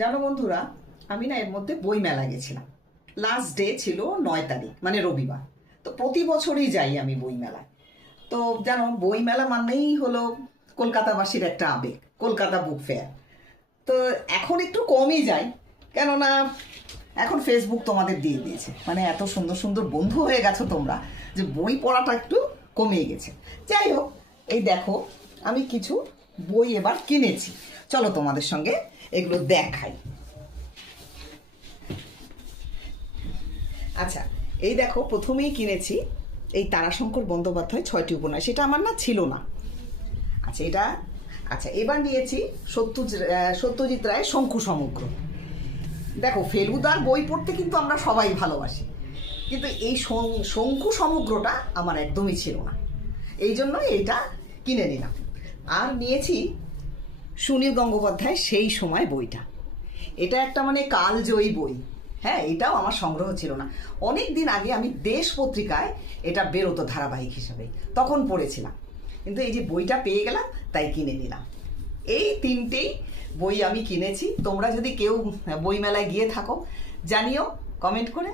জানো বন্ধুরা, আমি না এর মধ্যে বই মেলা গেছিলাম। লাস্ট ডে ছিল 9 তারিখ, মানে রবিবার। তো প্রতি বছরই যাই আমি বই মেলায়। তো জানো, বই মেলা মানেই হলো কলকাতাবাসীর একটা আবেগ, কলকাতা বুক ফেয়ার। তো এখন একটু কমই যাই, কেননা এখন ফেসবুক তোমাদের দিয়ে দিয়েছে, মানে এত সুন্দর সুন্দর বন্ধু হয়ে গেছো তোমরা যে বই পড়াটা একটু কমে গেছে। যাই হোক, এই দেখো আমি কিছু বই এবার কিনেছি, চলো তোমাদের সঙ্গে এগুলো দেখাই। আচ্ছা, এই দেখো প্রথমেই কিনেছি এই তারাশঙ্কর বন্দ্যোপাধ্যায় 6টি উপন্যাস। এটা আমার না ছিল না। আচ্ছা এটা, আচ্ছা এবার নিয়েছি সত্যজিৎ রায়ের শঙ্কু সমগ্র। দেখো, ফেলুদার বই পড়তে কিন্তু আমরা সবাই ভালোবাসি, কিন্তু এই শঙ্কু সমগ্রটা আমার একদমই ছিল না, এই জন্য এইটা কিনে নিলাম। আর নিয়েছি সুনীল গঙ্গোপাধ্যায় সেই সময় বইটা। এটা একটা মানে কালজয়ী বই। হ্যাঁ, এটাও আমার সংগ্রহ ছিল না। অনেক দিন আগে আমি দেশ পত্রিকায় এটা বেরোতো ধারাবাহিক হিসাবে, তখন পড়েছিলাম, কিন্তু এই যে বইটা পেয়ে গেলাম তাই কিনে নিলাম। এই তিনটেই বই আমি কিনেছি। তোমরা যদি কেউ বই মেলায় গিয়ে থাকো জানিও কমেন্ট করে।